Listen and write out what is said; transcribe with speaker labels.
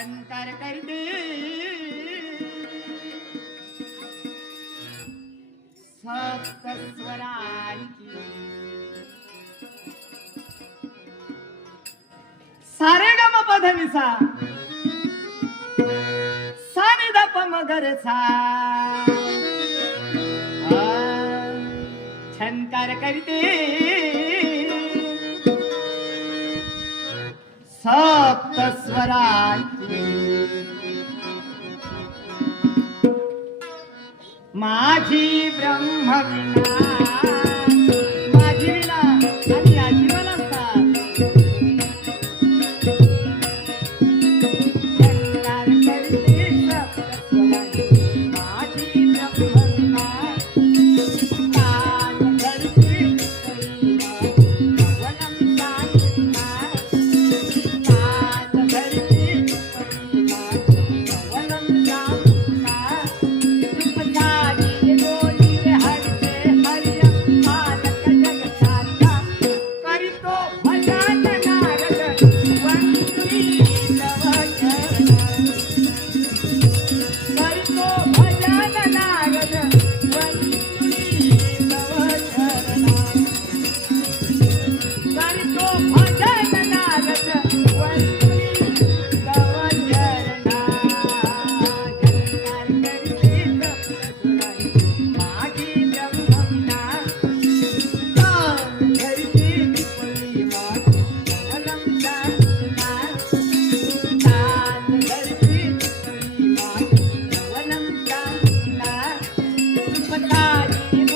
Speaker 1: अंतर करते। सप्त स्वरांची सारेगम पदवीचा सानिदप मगरचा छंकार करते। सप्तस्वराची माझी ब्रह्मविना Cristo. you.